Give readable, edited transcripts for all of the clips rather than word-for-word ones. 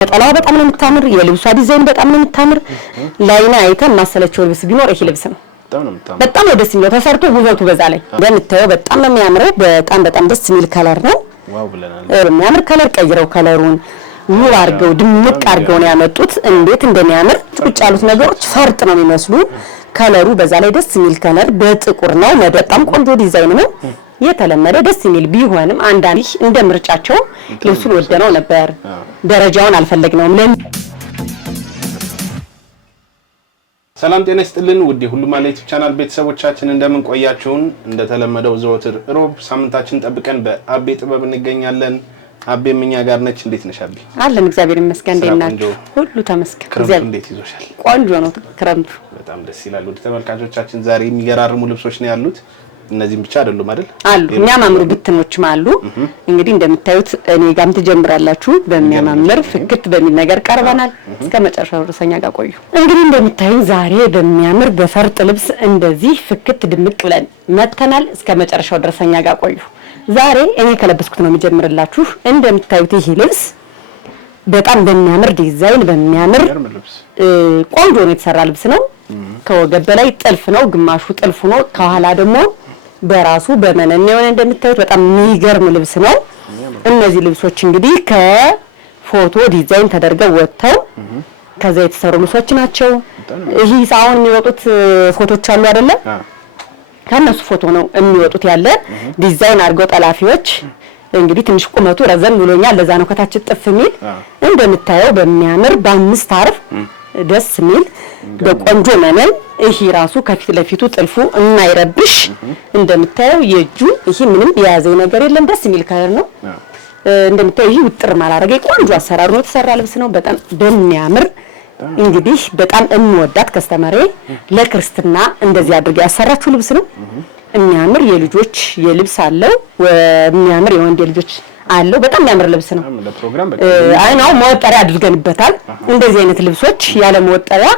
ነጠላው በጣም ነው የምታምር የልብሷ ዲዛይን በጣም ነው የምታምር ላይና አይተን ማሰለቸው ልብስ ቢኖር ይሄ ልብስ ነው በጣም ነው ደስ የሚለው ተሰርቶ ውበቱ በዛ ላይ እንደምታየው በጣም ነው የሚያምረው በጣም ደስ የሚል ከለር ነው ዋው ብለናል የሚያምር ከለር ቀይረው ከለሩን ውብ አድርገው ድምቅ አድርገው ነው ያመጡት እንዴት እንደሚያምር ቁጭ ያሉት ነገሮች ፈርጥ ነው የሚመስሉ ከለሩ በዛ ላይ ደስ የሚል ከለር በጥቁር ነው በጣም ቆንጆ ዲዛይን ነው የተለመደ ደስ የሚል ቢሆንም አንዳንዴ እንደ ምርጫቸው ልብሱን ወደነው ነበር ደረጃውን አልፈለግነውም ሰላም ጤና ይስጥልን ውድ ሁሉ ማለት ቻናል ቤተሰቦቻችን እንደምን ቆያችሁን እንደተለመደው ዘወትር ሮብ ሳምንታችን ጠብቀን በአቤ ጥበብ እንገኛለን አቤ ምኛ ጋር ነች እንዴት ነሽ አቤ አለን እግዚአብሔር ይመስገን እንደናችሁ ሁሉ ተመስገን እግዚአብሔር እንዴት ይዞሻል ቆንጆ ነው ክረምቱ በጣም ደስ ይላል ውድ ተመልካቾቻችን ዛሬ የሚገራርሙ ልብሶች ነው ያሉት እነዚህም ብቻ አይደሉም አይደል አሉ የሚያማምሩ ብትኖችም አሉ እንግዲህ እንደምታዩት እኔ ጋም ትጀምራላችሁ በሚያማምር ፍክት በሚል ነገር ቀርበናል እስከ መጨረሻው ድረሰኛ ጋር ቆዩ እንግዲህ እንደምታዩት ዛሬ በሚያምር በፈርጥ ልብስ እንደዚህ ፍክት ድምቅ ብለን መተናል እስከ መጨረሻው ድረሰኛ ጋር ቆዩ ዛሬ እኔ ከለበስኩት ነው የሚጀምርላችሁ እንደምታዩት ይሄ ልብስ በጣም በሚያምር ዲዛይን በሚያምር ቆንጆ ነው የተሰራ ልብስ ነው ከወገብ በላይ ጥልፍ ነው ግማሹ ጥልፍ ነው ከኋላ ደግሞ በራሱ በመነን ነው እንደምታዩት በጣም የሚገርም ልብስ ነው እነዚህ ልብሶች እንግዲህ ከፎቶ ዲዛይን ተደርገው ወጥተው ከዛ የተሰሩ ልብሶች ናቸው ይሄ ሳውን የሚወጡት ፎቶዎች አሉ አይደለ ከነሱ ፎቶ ነው የሚወጡት ያለ ዲዛይን አድርገው ጠላፊዎች እንግዲህ ትንሽ ቁመቱ ረዘም ብሎኛል ለዛ ነው ከታች ጥፍ የሚል እንደምታየው በሚያምር በአምስት አርፍ ደስ የሚል በቆንጆ መነን ይሄ ራሱ ከፊት ለፊቱ ጥልፉ እናይረብሽ እንደምታየው የጁ ይሄ ምንም የያዘው ነገር የለም ደስ የሚል ከለር ነው እንደምታየው ይሄ ውጥር ማላረገ ቆንጆ አሰራር ነው የተሰራ ልብስ ነው በጣም በሚያምር እንግዲህ በጣም እንወዳት ከስተመሬ ለክርስትና እንደዚህ አድርጋ ያሰራችው ልብስ ነው የሚያምር የልጆች የልብስ አለው የሚያምር የወንድ ልጆች አለው በጣም የሚያምር ልብስ ነው ለፕሮግራም አይ ነው መወጠሪያ አድርገንበታል እንደዚህ አይነት ልብሶች ያለ መወጠሪያ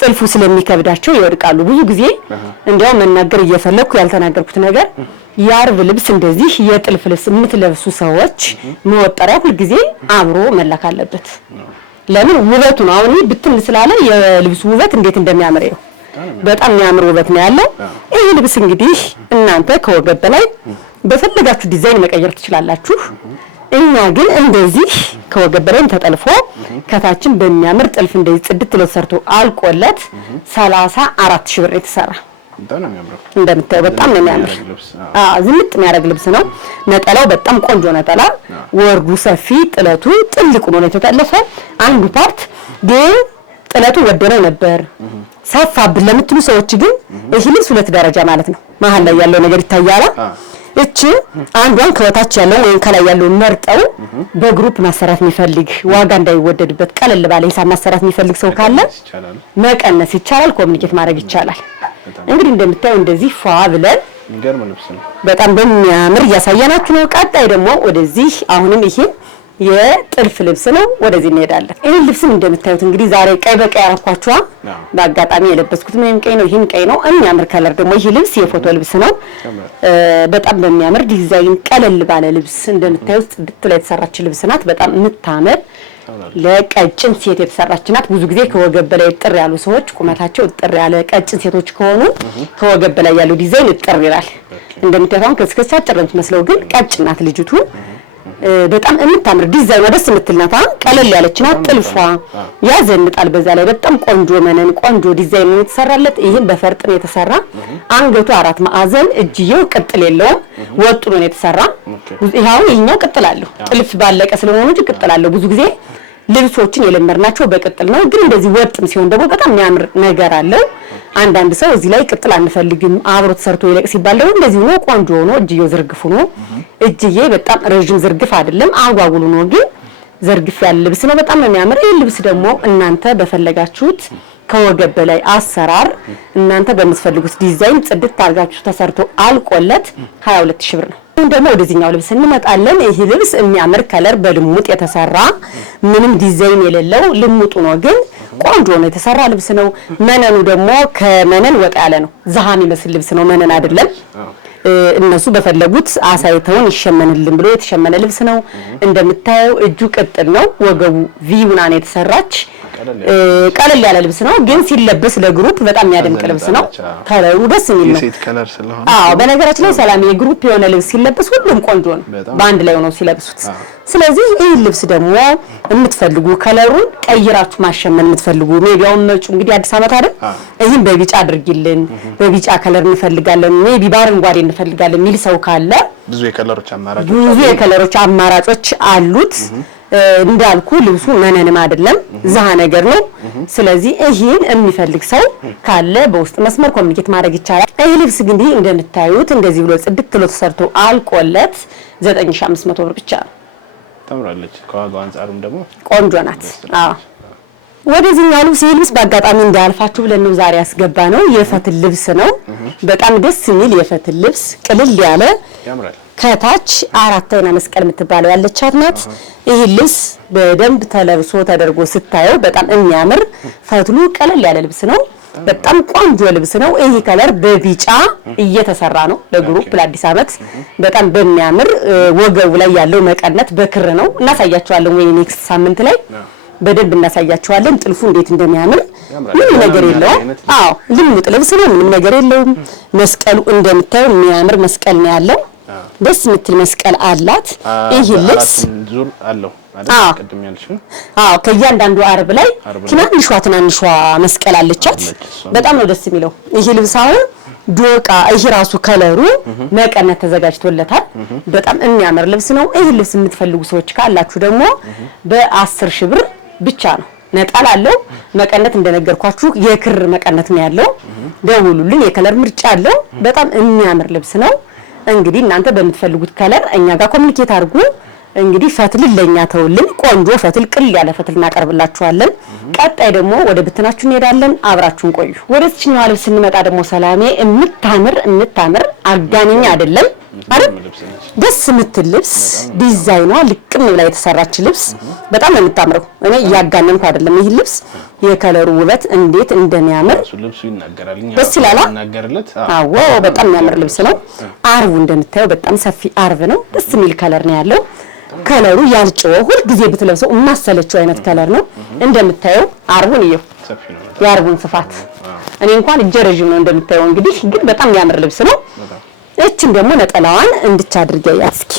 ጥልፉ ስለሚከብዳቸው ይወድቃሉ ብዙ ጊዜ እንደው መናገር እየፈለኩ ያልተናገርኩት ነገር ያርብ ልብስ እንደዚህ የጥልፍ ልብስ የምትለብሱ ሰዎች መወጠሪያ ሁሉ ጊዜ አብሮ መላክ አለበት ለምን ውበቱ ነው አሁን ብትን ስላለ የልብሱ ውበት እንዴት እንደሚያምር ነው በጣም የሚያምር ውበት ነው ያለው ይሄ ልብስ እንግዲህ እናንተ ከወገብ በላይ በፈለጋችሁ ዲዛይን መቀየር ትችላላችሁ እኛ ግን እንደዚህ ከወገብ በላይም ተጠልፎ ከታችን በሚያምር ጥልፍ እንደዚህ ጽድት ተሰርቶ አልቆለት 34000 ብር የተሰራ እንደምታዩ በጣም ነው የሚያምር ዝምጥ የሚያደርግ ልብስ ነው ነጠላው በጣም ቆንጆ ነጠላ ወርዱ ሰፊ ጥለቱ ጥልቅ ነው የተጠለፈ አንዱ ፓርት ግን ጥለቱ ወደነው ነበር ሰፋብ ለምትሉ ሰዎች ግን ይሄ ልብስ ሁለት ደረጃ ማለት ነው መሃል ላይ ያለው ነገር ይታያል እቺ አንዷን ከወታች ያለው ወይን ከላይ ያለው መርጠው በግሩፕ ማሰራት የሚፈልግ ዋጋ እንዳይወደድበት ቀለል ባለ ሂሳብ ማሰራት የሚፈልግ ሰው ካለ መቀነስ ይቻላል ኮሙኒኬት ማድረግ ይቻላል እንግዲህ እንደምታዩ እንደዚህ ፏ ብለን እንገርም ልብስ ነው በጣም በሚያምር ያሳየናችሁ ነው ቀጣይ ደግሞ ወደዚህ አሁንም ይሄ የጥልፍ ልብስ ነው ወደዚህ እንሄዳለን ይሄ ልብስም እንደምታዩት እንግዲህ ዛሬ ቀይ በቀይ አረኳችኋ በአጋጣሚ የለበስኩት ምንም ቀይ ነው ይሄን ቀይ ነው የሚያምር ከለር ደግሞ ይሄ ልብስ የፎቶ ልብስ ነው በጣም በሚያምር ዲዛይን ቀለል ባለ ልብስ እንደምታዩት ጥልፍ ላይ የተሰራች ልብስ ናት በጣም የምታምር ለቀጭን ሴት የተሰራች ናት ብዙ ጊዜ ከወገብ በላይ ጥር ያሉ ሰዎች ቁመታቸው ጥር ያለ ቀጭን ሴቶች ከሆኑ ከወገብ በላይ ያለው ዲዛይን ጥር ይላል እንደምታዩት ከስከሳ ጭርምት መስለው ግን ቀጭን ናት ልጅቱ በጣም የምታምር ዲዛይን ደስ የምትልናታ ቀለል ያለች ናት ጥልፏ ያዘንጣል በዛ ላይ በጣም ቆንጆ መነን ቆንጆ ዲዛይን ነው የተሰራለት ይሄን በፈርጥ ነው የተሰራ አንገቱ አራት ማዕዘን እጅየው ቅጥል የለውም ወጡ ነው የተሰራ ይሄኛው ቅጥል አለው ጥልፍ ባለቀ ስለሆነ እንጂ ቅጥል አለው ብዙ ጊዜ ልብሶችን የለመርናቸው በቅጥል ነው ግን እንደዚህ ወጥም ሲሆን ደግሞ በጣም የሚያምር ነገር አለው አንዳንድ ሰው እዚህ ላይ ቅጥል አንፈልግም አብሮ ተሰርቶ ይለቅ ሲባል ደግሞ እንደዚህ ነው ቆንጆ ነው እጅየው ዝርግፉ ነው እጅዬ በጣም ረጅም ዝርግፍ አይደለም አጓጉሉ ነው ግን ዝርግፍ ያለ ልብስ ነው በጣም የሚያምር ይሄ ልብስ ደግሞ እናንተ በፈለጋችሁት ከወገብ በላይ አሰራር እናንተ በምትፈልጉት ዲዛይን ጽድት አድርጋችሁ ተሰርቶ አልቆለት 22000 ብር ነው እንደሞ ወደዚህኛው ልብስ እንመጣለን ይሄ ልብስ የሚያምር ከለር በልሙጥ የተሰራ ምንም ዲዛይን የሌለው ልሙጡ ነው ግን ቆንጆ ነው የተሰራ ልብስ ነው መነኑ ደግሞ ከመነን ወጣ ያለ ነው ዛሃም ይመስል ልብስ ነው መነን አይደለም እነሱ በፈለጉት አሳይተውን ይሸመንልን ብሎ የተሸመነ ልብስ ነው። እንደምታየው እጁ ቅጥል ነው፣ ወገቡ ቪውና ነው የተሰራች ቀለል ያለ ልብስ ነው፣ ግን ሲለበስ ለግሩፕ በጣም የሚያደምቅ ልብስ ነው። ከለሩ ደስ የሚል ነው። የሴት ከለር ስለሆነ በነገራችን ላይ ሰላም የግሩፕ የሆነ ልብስ ሲለበስ ሁሉም ቆንጆ ነው በአንድ ላይ ሆነው ሲለብሱት። ስለዚህ ይህ ልብስ ደግሞ የምትፈልጉ ከለሩን ቀይራችሁ ማሸመን የምትፈልጉ ሜቢያውን መጪው እንግዲህ አዲስ ዓመት አይደል? ይሄን በቢጫ አድርጊልን፣ በቢጫ ከለር እንፈልጋለን፣ ሜቢ በአረንጓዴ እንፈልጋለን የሚል ሰው ካለ ብዙ የከለሮች አማራጮች አሉት። እንዳልኩ ልብሱ መነንም አይደለም ዛሃ ነገር ነው። ስለዚህ ይሄን የሚፈልግ ሰው ካለ በውስጥ መስመር ኮሚኒኬት ማድረግ ይቻላል። ይሄ ልብስ ግን እንደምታዩት እንደዚህ ብሎ ጽድት ብሎ ተሰርቶ አልቆለት 9500 ብር ብቻ ነው። ተምራለች። ከዋጋው አንፃርም ደግሞ ቆንጆ ናት። ወደዚህኛው ልብስ በአጋጣሚ እንዳልፋችሁ ብለን ነው ዛሬ ያስገባ ነው። የፈትል ልብስ ነው። በጣም ደስ የሚል የፈትል ልብስ ቅልል ያለ ያምራል። ከታች አራት አይና መስቀል የምትባለው ያለቻት ናት። ይሄ ልብስ በደንብ ተለብሶ ተደርጎ ስታየው በጣም የሚያምር ፈትሉ ቀለል ያለ ልብስ ነው። በጣም ቆንጆ ልብስ ነው። ይሄ ከለር በቢጫ እየተሰራ ነው ለግሩፕ ለአዲስ ዓመት በጣም በሚያምር ወገቡ ላይ ያለው መቀነት በክር ነው። እናሳያቸዋለን ወይ ኔክስት ሳምንት ላይ በደንብ እናሳያቸዋለን። ጥልፉ እንዴት እንደሚያምር ምንም ነገር የለውም። ልሙጥ ልብስ ነው፣ ምንም ነገር የለውም። መስቀሉ እንደምታየው የሚያምር መስቀል ነው ያለው። ደስ የምትል መስቀል አላት። ይሄ ልብስ ዙር አለው አይደል? ቀድም ያልሽው ከእያንዳንዱ አርብ ላይ ትናንሿ መስቀል አለቻት። በጣም ነው ደስ የሚለው ይሄ ልብስ። አሁን ዶቃ ይሄ ራሱ ከለሩ መቀነት ተዘጋጅቶለታል። በጣም የሚያምር ልብስ ነው። ይሄ ልብስ የምትፈልጉ ሰዎች ካላችሁ ደግሞ በ10 ሺህ ብር ብቻ ነው። ነጣል አለው መቀነት እንደነገርኳችሁ የክር መቀነት ነው ያለው። ደውሉልን። የከለር ምርጫ አለው። በጣም የሚያምር ልብስ ነው። እንግዲህ እናንተ በምትፈልጉት ከለር እኛ ጋር ኮሚኒኬት አድርጉ። እንግዲህ ፈትል ለኛ ተውልን። ቆንጆ ፈትል ቅል ያለ ፈትል እናቀርብላችኋለን። ቀጣይ ደግሞ ወደ ብትናችሁ እንሄዳለን። አብራችሁን ቆዩ። ወደዚህኛው ልብስ ስንመጣ ደግሞ ሰላሜ የምታምር አጋንኛ አይደለም አይደል? ደስ የምትል ልብስ ዲዛይኗ ልቅም ብላ የተሰራች ልብስ በጣም ነው የምታምረው። እኔ እያጋነንኩ አይደለም። ይሄ ልብስ የከለሩ ውበት እንዴት እንደሚያምር ልብሱ ይናገራል። ደስ ይላል። በጣም የሚያምር ልብስ ነው። አርቡ እንደምታየው በጣም ሰፊ አርብ ነው። ደስ የሚል ከለር ነው ያለው። ከለሩ ያልጨው ሁሉ ጊዜ ብትለብሰው የማሰለችው አይነት ከለር ነው። እንደምታየው አርቡን ይየው፣ የአርቡን ስፋት እኔ እንኳን እጄ ረጅም ነው እንደምታየው። እንግዲህ ግን በጣም የሚያምር ልብስ ነው። እቺን ደግሞ ነጠላዋን እንድታድርገ ያስኪ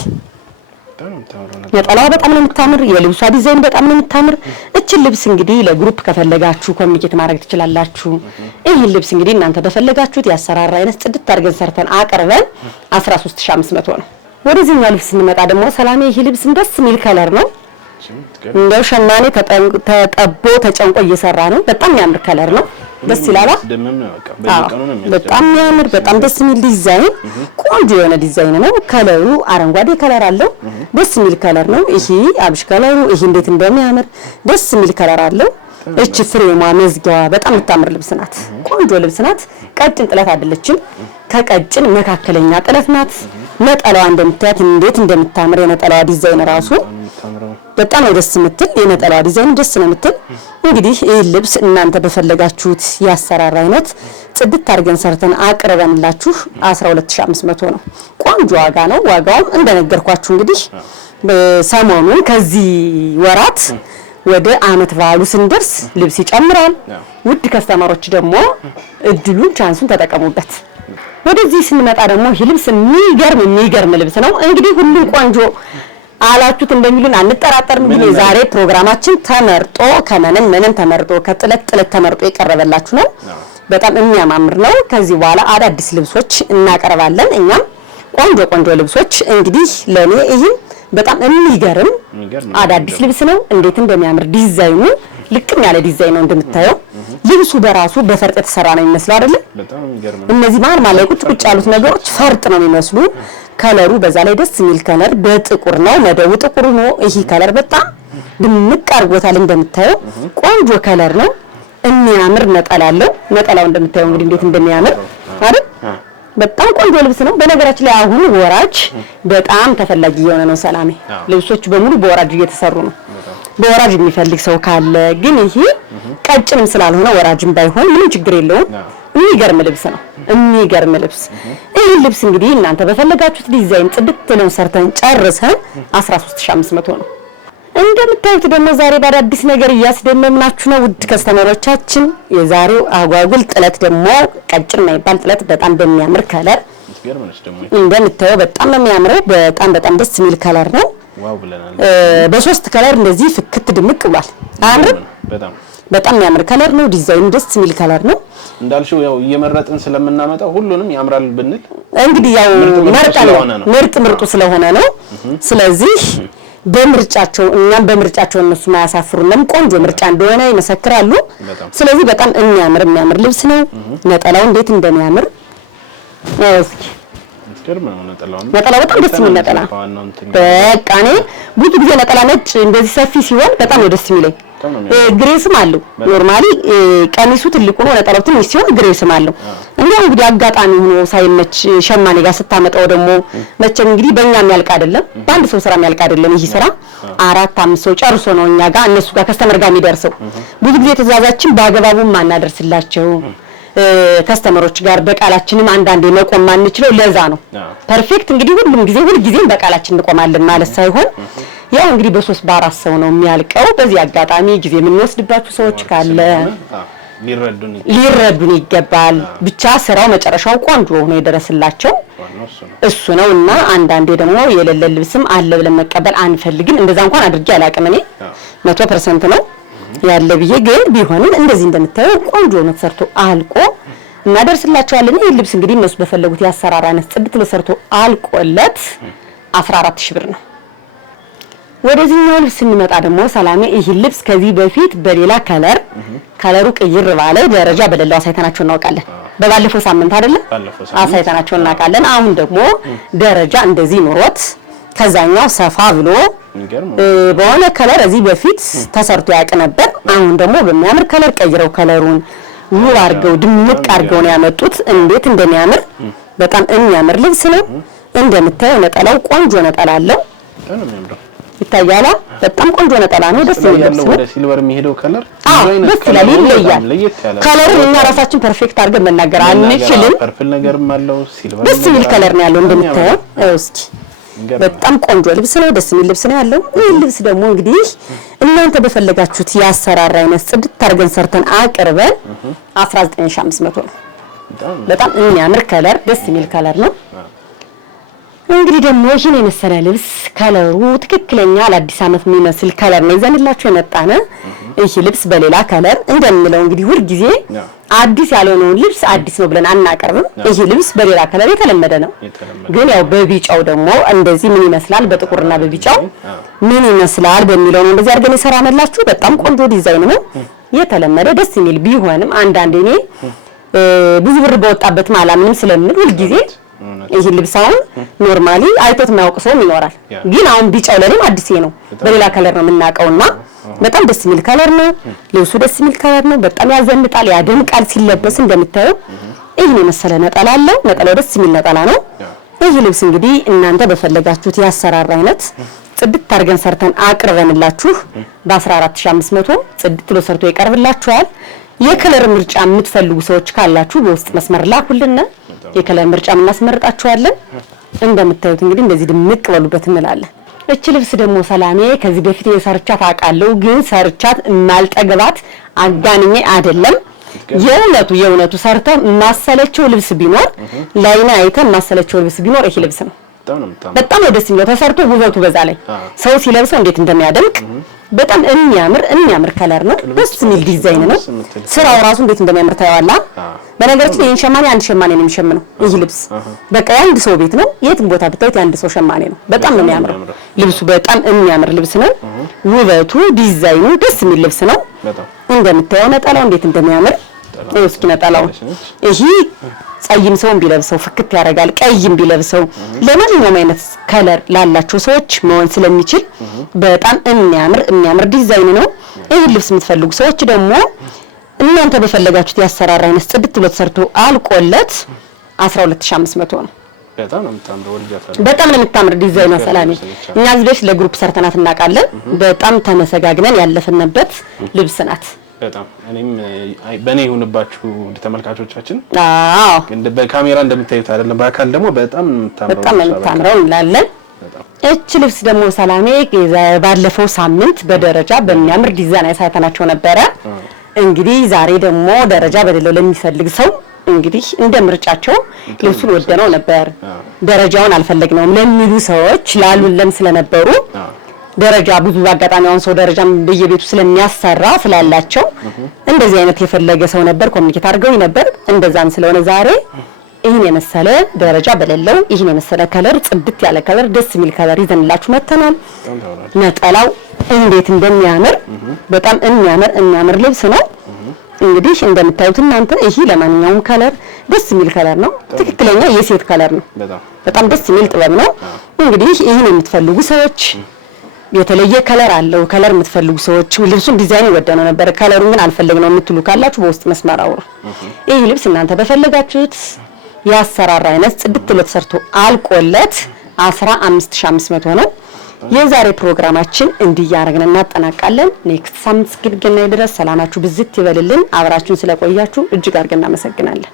ነጠላዋ በጣም ነው የምታምር። የልብሷ ዲዛይን በጣም ነው የምታምር። እቺን ልብስ እንግዲህ ለግሩፕ ከፈለጋችሁ ኮሚኒኬት ማድረግ ትችላላችሁ። ይሄን ልብስ እንግዲህ እናንተ በፈለጋችሁት ያሰራራ አይነት ጽድት አድርገን ሰርተን አቅርበን 13500 ነው። ወደዚህኛው ልብስ ስንመጣ ደግሞ ሰላሜ ይሄ ልብስ ደስ የሚል ከለር ነው። እንደው ሸማኔ ተጠቦ ተጨንቆ እየሰራ ነው። በጣም የሚያምር ከለር ነው። ደስ ይላል። በጣም የሚያምር በጣም ደስ የሚል ዲዛይን፣ ቆንጆ የሆነ ዲዛይን ነው። ከለሩ አረንጓዴ ከለር አለው። ደስ የሚል ከለር ነው። ይሄ አብሽ ከለሩ ይሄ እንዴት እንደሚያምር ደስ የሚል ከለር አለው። እቺ ፍሬማ መዝጊያዋ በጣም የምታምር ልብስ ናት። ቆንጆ ልብስ ናት። ቀጭን ጥለት አይደለችም። ከቀጭን መካከለኛ ጥለት ናት። ነጠላዋ እንደምታያት እንዴት እንደምታምር የነጠላዋ ዲዛይን ራሱ በጣም ነው ደስ የምትል። የነጠላዋ ዲዛይን ደስ ነው የምትል። እንግዲህ ይህ ልብስ እናንተ በፈለጋችሁት ያሰራር አይነት ጽድት አድርገን ሰርተን አቅርበንላችሁ 12500 ነው። ቆንጆ ዋጋ ነው። ዋጋውም እንደነገርኳችሁ እንግዲህ ሰሞኑን ከዚህ ወራት ወደ አመት በዓሉ ስንደርስ ልብስ ይጨምራል። ውድ ከስተመሮች ደግሞ እድሉን ቻንሱን ተጠቀሙበት። ወደዚህ ስንመጣ ደግሞ ይህ ልብስ የሚገርም ልብስ ነው። እንግዲህ ሁሉም ቆንጆ አላችሁት እንደሚሉን አንጠራጠርም። ግን ዛሬ ፕሮግራማችን ተመርጦ ከመነን ተመርጦ ከጥለት ተመርጦ የቀረበላችሁ ነው። በጣም የሚያማምር ነው። ከዚህ በኋላ አዳዲስ ልብሶች እናቀርባለን። እኛም ቆንጆ ልብሶች እንግዲህ ለኔ ይሄን በጣም የሚገርም አዳዲስ ልብስ ነው። እንዴት እንደሚያምር ዲዛይኑ ልቅም ያለ ዲዛይን ነው። እንደምታየው ልብሱ በራሱ በፈርጥ የተሰራ ነው የሚመስለው አይደል? እነዚህ ማርማ ላይ ቁጭ ያሉት ነገሮች ፈርጥ ነው የሚመስሉ። ከለሩ በዛ ላይ ደስ የሚል ከለር በጥቁር ነው። መደቡ ጥቁር ነው። ይሄ ከለር በጣም ድምቅ አድርጎታል። እንደምታየው ቆንጆ ከለር ነው። የሚያምር ነጠላ አለው። ነጠላው እንደምታየው እንግዲህ እንዴት እንደሚያምር አይደል? በጣም ቆንጆ ልብስ ነው። በነገራችን ላይ አሁን ወራጅ በጣም ተፈላጊ የሆነ ነው። ሰላሜ ልብሶች በሙሉ በወራጅ እየተሰሩ ነው። በወራጅ የሚፈልግ ሰው ካለ ግን ይሄ ቀጭንም ስላልሆነ ወራጅም ባይሆን ምንም ችግር የለውም። የሚገርም ልብስ ነው። የሚገርም ልብስ። ይህ ልብስ እንግዲህ እናንተ በፈለጋችሁት ዲዛይን ጽድት ብለን ሰርተን ጨርሰን 13500 ነው። እንደምታዩት ደግሞ ዛሬ በአዲስ ነገር እያስደመምናችሁ ነው ውድ ከስተመሮቻችን። የዛሬው አጓጉል ጥለት ደግሞ ቀጭን የማይባል ጥለት በጣም በሚያምር ከለር እንደምታየው በጣም ነው የሚያምረው። በጣም ደስ የሚል ከለር ነው። ዋው ብለናል። በሶስት ከለር እንደዚህ ፍክት ድምቅ ብሏል። አያምርም? በጣም የሚያምር ከለር ነው። ዲዛይኑ ደስ የሚል ከለር ነው። እንዳልሽው ያው እየመረጥን ስለምናመጣው ሁሉንም ያምራል ብንል እንግዲህ ያው ምርጡ ስለሆነ ነው። ስለዚህ በምርጫቸው እኛም በምርጫቸው እነሱ ማያሳፍሩንም ቆንጆ ምርጫ እንደሆነ ይመሰክራሉ። ስለዚህ በጣም የሚያምር ልብስ ነው። ነጠላው እንዴት እንደሚያምር እስኪ ነጠላው በጣም ደስ የሚል ነጠላ። በቃ እኔ ብዙ ጊዜ ነጠላ ነጭ እንደዚህ ሰፊ ሲሆን በጣም ነው ደስ የሚለኝ። ግሬስም አለው ኖርማሊ ቀሚሱ ትልቁ ነው፣ ነጠላው ትንሽ ሲሆን ግሬስም አለው። እንግዲህ አጋጣሚ ሆኖ ሳይመች ሸማኔ ጋር ስታመጣው ደግሞ መቼም እንግዲህ በእኛ የሚያልቅ አይደለም፣ በአንድ ሰው ስራ የሚያልቅ አይደለም። ይሄ ስራ 4-5 ሰው ጨርሶ ነው እኛ ጋር እነሱ ጋር ከስተመር ጋር የሚደርሰው። ብዙ ጊዜ ትዕዛዛችን በአግባቡ ማናደርስላቸው ከስተመሮች ጋር በቃላችንም አንዳንዴ መቆም ማንችለው ለዛ ነው። ፐርፌክት እንግዲህ ሁሉ ጊዜም በቃላችን እንቆማለን ማለት ሳይሆን ያው እንግዲህ በ3-4 ሰው ነው የሚያልቀው። በዚህ አጋጣሚ ጊዜ የምንወስድባችሁ ሰዎች ካለ ሊረዱን ይገባል። ብቻ ስራው መጨረሻው ቆንጆ ሆኖ ይደረስላቸው እሱ ነውና አንዳንዴ ደግሞ የሌለ ልብስም አለ ብለን መቀበል አንፈልግም። እንደዛ እንኳን አድርጌ አላቅም እኔ 100% ነው ያለ ብዬ፣ ግን ቢሆንም እንደዚህ እንደምታዩ ቆንጆ ነው ተሰርቶ አልቆ እናደርስላቸዋለን። ይሄ ልብስ እንግዲህ እነሱ በፈለጉት ያሰራር አይነት ጽድት ተሰርቶ አልቆለት 14000 ብር ነው። ወደዚህኛው ልብስ ስንመጣ ደግሞ ሰላሜ ይሄ ልብስ ከዚህ በፊት በሌላ ከለሩ ቅይር ባለ ደረጃ በደላው አሳይተናቸው እናውቃለን። በባለፈው ሳምንት አይደለ አሳይተናቸው እናውቃለን። አሁን ደግሞ ደረጃ እንደዚህ ኑሮት ከዛኛው ሰፋ ብሎ በሆነ ከለር እዚህ በፊት ተሰርቶ ያውቅ ነበር። አሁን ደግሞ በሚያምር ከለር ቀይረው ከለሩን ውብ አድርገው ድምቅ አድርገው ነው ያመጡት። እንዴት እንደሚያምር በጣም የሚያምር ልብስ ነው። እንደምታየው ነጠላው ቆንጆ ነጠላ አለው ይታያላ። በጣም ቆንጆ ነጠላ ነው። ደስ የሚል ልብስ ነው። ወደ ሲልቨር የሚሄደው ከለር ደስ ይላል፣ ይለያል። ከለሩን እኛ ራሳችን ፐርፌክት አድርገን መናገር አንችልም። ፐርፕል ነገርም አለው፣ ሲልቨር ደስ የሚል ከለር ነው ያለው እንደምታየው። እስኪ በጣም ቆንጆ ልብስ ነው። ደስ የሚል ልብስ ነው ያለው። ይህ ልብስ ደግሞ እንግዲህ እናንተ በፈለጋችሁት ያሰራር አይነት ጽድት አድርገን ሰርተን አቅርበን 19500 ነው። በጣም የሚያምር ከለር፣ ደስ የሚል ከለር ነው። እንግዲህ ደግሞ ይሄን የመሰለ ልብስ ከለሩ ትክክለኛ ለአዲስ ዓመት የሚመስል ከለር ነው ይዘንላችሁ የመጣነ። ይሄ ልብስ በሌላ ከለር እንደምንለው እንግዲህ ሁሉ ጊዜ አዲስ ያልሆነውን ልብስ አዲስ ነው ብለን አናቀርብም። ይሄ ልብስ በሌላ ከለር የተለመደ ነው። ግን ያው በቢጫው ደግሞ እንደዚህ ምን ይመስላል፣ በጥቁርና በቢጫው ምን ይመስላል በሚለው ነው እንደዚህ አድርገን የሰራንላችሁ። በጣም ቆንጆ ዲዛይን ነው። የተለመደ ደስ የሚል ቢሆንም አንዳንዴ እኔ ብዙ ብር በወጣበት ማላምንም ስለምን ሁሉ ጊዜ ይሄ ልብስ አሁን ኖርማሊ አይቶት የማያውቅ ሰውም ይኖራል። ግን አሁን ቢጫው ለኔም አዲስ ነው፣ በሌላ ከለር ነው የምናውቀውና በጣም ደስ የሚል ከለር ነው። ልብሱ ደስ የሚል ከለር ነው። በጣም ያዘንጣል፣ ያደምቃል ሲለበስ። እንደምታየው ይሄን የመሰለ ነጠላ አለው። ነጠላው ደስ የሚል ነጠላ ነው። ይሄ ልብስ እንግዲህ እናንተ በፈለጋችሁት ያሰራር አይነት ጽድት አድርገን ሰርተን አቅርበንላችሁ በ14500 ጽድት ብሎ ሰርቶ ይቀርብላችኋል። የከለር ምርጫ የምትፈልጉ ሰዎች ካላችሁ በውስጥ መስመር ላኩልና የከለር ምርጫ እናስመርጣችኋለን። እንደምታዩት እንግዲህ እንደዚህ ድምቅ በሉበት እንላለን። እቺ ልብስ ደግሞ ሰላሜ ከዚህ በፊት የሰርቻት አውቃለሁ፣ ግን ሰርቻት ማልጠግባት አጋንኜ አይደለም። የእውነቱ ሰርተ ማሰለቸው ልብስ ቢኖር ላይና አይተ ማሰለቸው ልብስ ቢኖር ይሄ ልብስ ነው። በጣም ነው ደስ የሚለው ተሰርቶ ውበቱ በዛ ላይ ሰው ሲለብሰው እንዴት እንደሚያደምቅ በጣም የሚያምር ከለር ነው። ደስ የሚል ዲዛይን ነው። ስራው ራሱ እንዴት እንደሚያምር ታያዋላ። በነገራችን ይሄን ሸማኔ አንድ ሸማኔ ነው የሚሸምነው። ይሄ ልብስ በቃ የአንድ ሰው ቤት ነው። የትም ቦታ ብታዩት የአንድ ሰው ሸማኔ ነው። በጣም ነው የሚያምረው ልብሱ። በጣም የሚያምር ልብስ ነው። ውበቱ ዲዛይኑ ደስ የሚል ልብስ ነው። እንደምታየው ነጠላው እንዴት እንደሚያምር እስኪ ነጠላው ይሄ ጸይም ሰውን ቢለብሰው ፍክት ያደርጋል። ቀይም ቢለብሰው ለማንኛውም አይነት ከለር ላላቸው ሰዎች መሆን ስለሚችል በጣም የሚያምር ዲዛይን ነው። ይሄ ልብስ የምትፈልጉ ሰዎች ደግሞ እናንተ በፈለጋችሁት ያሰራር አይነት ጽድት ብሎ ተሰርቶ አልቆለት 12500 ነው። በጣም ነው የምታምር ዲዛይን ነው። ሰላሜ እኛ እዚህ ለግሩፕ ሰርተናት እናውቃለን። በጣም ተመሰጋግነን ያለፈንበት ልብስ ናት። በጣም እኔም በኔ ይሁንባችሁ ተመልካቾቻችን አዎ እንደ በካሜራ እንደምታዩት አይደለም በአካል ደግሞ በጣም የምታምረው እንላለን። እቺ ልብስ ደግሞ ሰላሜ ባለፈው ሳምንት በደረጃ በሚያምር ዲዛይን ያሳተናቸው ነበረ። እንግዲህ ዛሬ ደግሞ ደረጃ በሌለው ለሚፈልግ ሰው እንግዲህ እንደ ምርጫቸው ልብሱን ወደነው ነበር ደረጃውን አልፈለግነውም ለሚሉ ሰዎች ላሉልን ስለነበሩ ደረጃ ብዙ አጋጣሚውን ሰው ደረጃም በየቤቱ ስለሚያሰራ ስላላቸው እንደዚህ አይነት የፈለገ ሰው ነበር ኮሚኒኬት አድርገው ነበር። እንደዛም ስለሆነ ዛሬ ይሄን የመሰለ ደረጃ በሌለው ይሄን የመሰለ ከለር ጽድት ያለ ከለር ደስ የሚል ከለር ይዘንላችሁ መተናል። ነጠላው እንዴት እንደሚያምር በጣም የሚያምር ልብስ ነው። እንግዲህ እንደምታዩት እናንተ ይሄ ለማንኛውም ከለር ደስ የሚል ከለር ነው። ትክክለኛ የሴት ከለር ነው። በጣም ደስ የሚል ጥበብ ነው። እንግዲህ ይሄን የምትፈልጉ ሰዎች የተለየ ከለር አለው ከለር የምትፈልጉ ሰዎች ልብሱን ዲዛይን ወደነው ነበር ከለሩን ግን አልፈለግነው የምትሉ ካላችሁ በውስጥ መስመር አውሩ። ይሄ ልብስ እናንተ በፈለጋችሁት ያሰራራ አይነት ጽድት ተሰርቶ አልቆለት 15500 ነው። የዛሬ ፕሮግራማችን እንዲያረግን እናጠናቃለን። ኔክስት ሳምንት እስክንገናኝ ድረስ ሰላማችሁ ብዝት ይበልልን። አብራችሁን ስለቆያችሁ እጅግ አድርገን እናመሰግናለን።